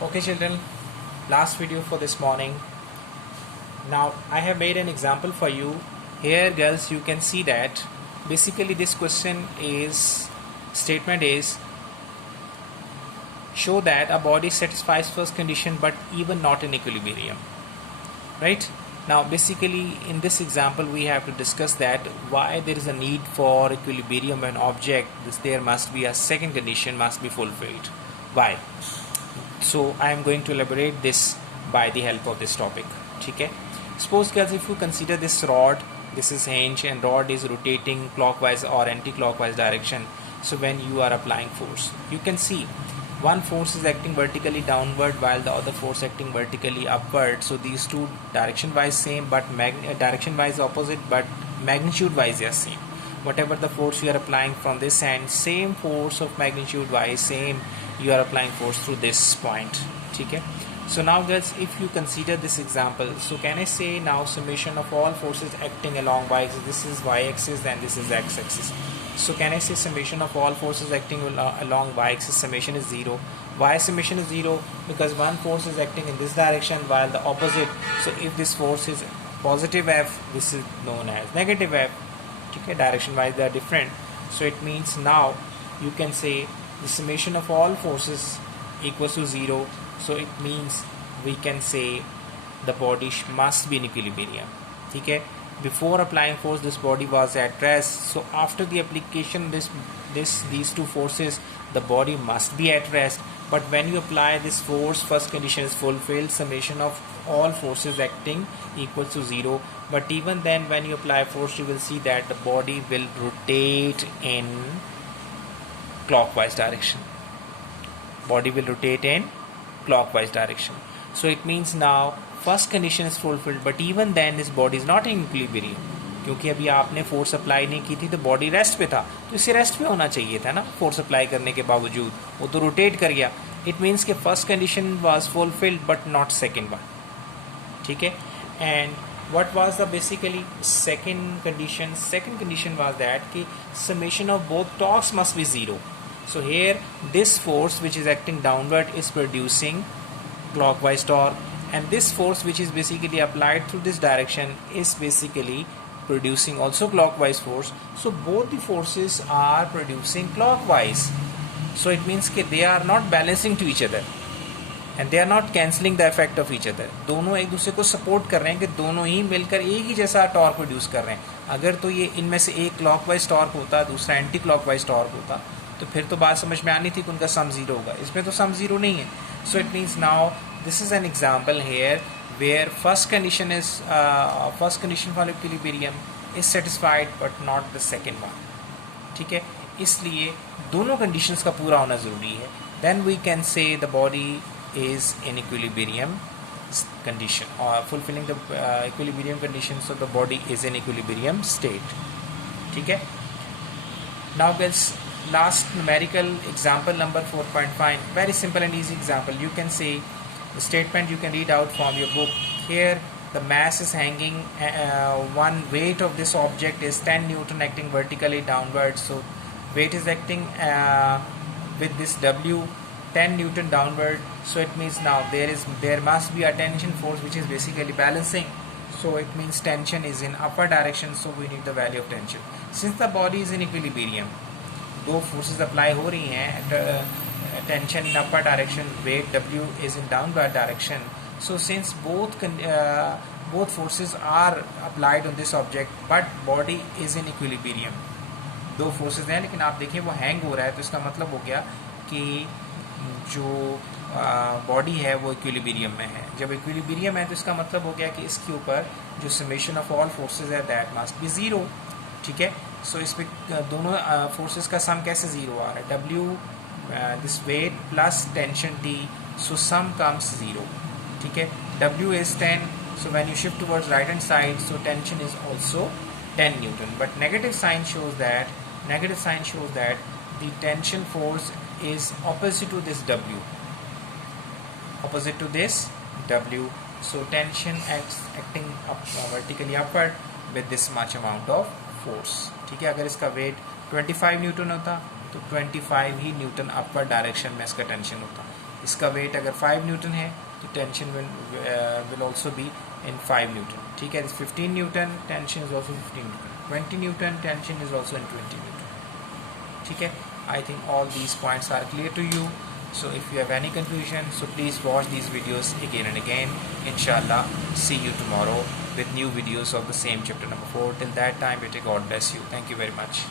Okay children, last video for this morning. Now I have made an example for you. Here girls, you can see that basically this statement is show that a body satisfies first condition but even not in equilibrium, right? Now basically in this example we have to discuss that why there is a need for equilibrium when object there must be a second condition must be fulfilled. Why? So I am going to elaborate this by the help of this topic. Okay? Suppose guys, if you consider this rod, this is hinge and rod is rotating clockwise or anti-clockwise direction. So when you are applying force, you can see one force is acting vertically downward while the other force acting vertically upward. So these two direction wise same but direction wise opposite, but magnitude wise they are same. Whatever the force you are applying from this end, same force of magnitude wise same you are applying force through this point. Okay? So now guys, if you consider this example, so can I say now summation of all forces acting along y-axis, this is y-axis and this is x-axis. So can I say summation of all forces acting along y-axis summation is 0. Why summation is 0? Because one force is acting in this direction while the opposite. So if this force is positive f, this is known as negative f. Okay, direction wise they are different. So it means now you can say the summation of all forces equals to 0. So it means we can say the body must be in equilibrium. Okay? Before applying force, this body was at rest. So after the application these two forces, the body must be at rest. But when you apply this force, first condition is fulfilled, summation of all forces acting equals to 0. But even then when you apply force, you will see that the body will rotate in clockwise direction. Body will rotate in clockwise direction. So it means now first condition is fulfilled, but even then this body is not in equilibrium. क्योंकि अभी आपने force apply नहीं की थी तो body rest पे था, तो इसे रेस्ट पे होना चाहिए था ना. फोर्स अप्लाई करने के बावजूद वो तो रोटेट कर गया. इट मीन्स कि first condition was fulfilled but not second one. ठीक है. And what was the basically second condition was that ki summation of both torques must be 0. So here this force which is acting downward is producing clockwise torque, and this force which is basically applied through this direction is basically producing also clockwise force. So both the forces are producing clockwise. So it means that they are not balancing to each other and they are not cancelling the effect of each other. दोनों एक दूसरे को support कर रहे हैं कि दोनों ही मिलकर एक ही जैसा टॉर्क प्रोड्यूस कर रहे हैं. अगर तो ये इनमें से एक क्लॉकवाइज टॉर्क होता दूसरा एंटी क्लॉकवाइज टॉर्क होता तो फिर तो बात समझ में आनी थी कि उनका सम 0 होगा. इसमें तो सम 0 नहीं है. So it means now this is an example here where first condition for equilibrium is satisfied but not the second one. ठीक है. इसलिए दोनों कंडीशंस का पूरा होना ज़रूरी है. Then we can say the body is in equilibrium condition or fulfilling the equilibrium condition, so the body is in equilibrium state. ठीक है. Now guys, last numerical example number 4.5, very simple and easy example. You can say the statement you can read out from your book. Here the mass is hanging, one weight of this object is 10 Newton acting vertically downward. So weight is acting with this W 10 Newton downward. So it means now there must be a tension force which is basically balancing. So it means tension is in upward direction, so we need the value of tension. Since the body is in equilibrium, दो forces apply हो रही हैं, tension in upward direction, weight W is in downward direction. So since both forces are applied on this object but body is in equilibrium, दो forces हैं लेकिन आप देखिए वो hang हो रहा है, तो इसका मतलब हो गया कि जो बॉडी है वो इक्विलिब्रियम में है. जब इक्विलिब्रियम है तो इसका मतलब हो गया कि इसके ऊपर जो समेशन ऑफ ऑल फोर्सेस है दैट मस्ट बी 0. ठीक है. सो इसमें दोनों फोर्सेस का सम कैसे 0 आ रहा है, W this weight plus tension T, so sum comes 0. ठीक है. W is 10, so when you shift towards right hand side, so tension is also 10 newton. But negative sign shows that the tension force is opposite to this W. So tension acting vertically upward with this much amount of force. ठीक है. अगर इसका weight 25 Newton होता तो 25 ही Newton upward direction में इसका tension होता. इसका वेट अगर 5 न्यूटन है तो tension will also be in 5 Newton. ठीक है, 15 Newton tension is also 15 Newton, 20 Newton tension is also in 20 Newton. ठीक है, I think all these points are clear to you. So if you have any confusion, so please watch these videos again and again. Inshallah, see you tomorrow with new videos of the same chapter number 4. Till that time, God bless you. Thank you very much.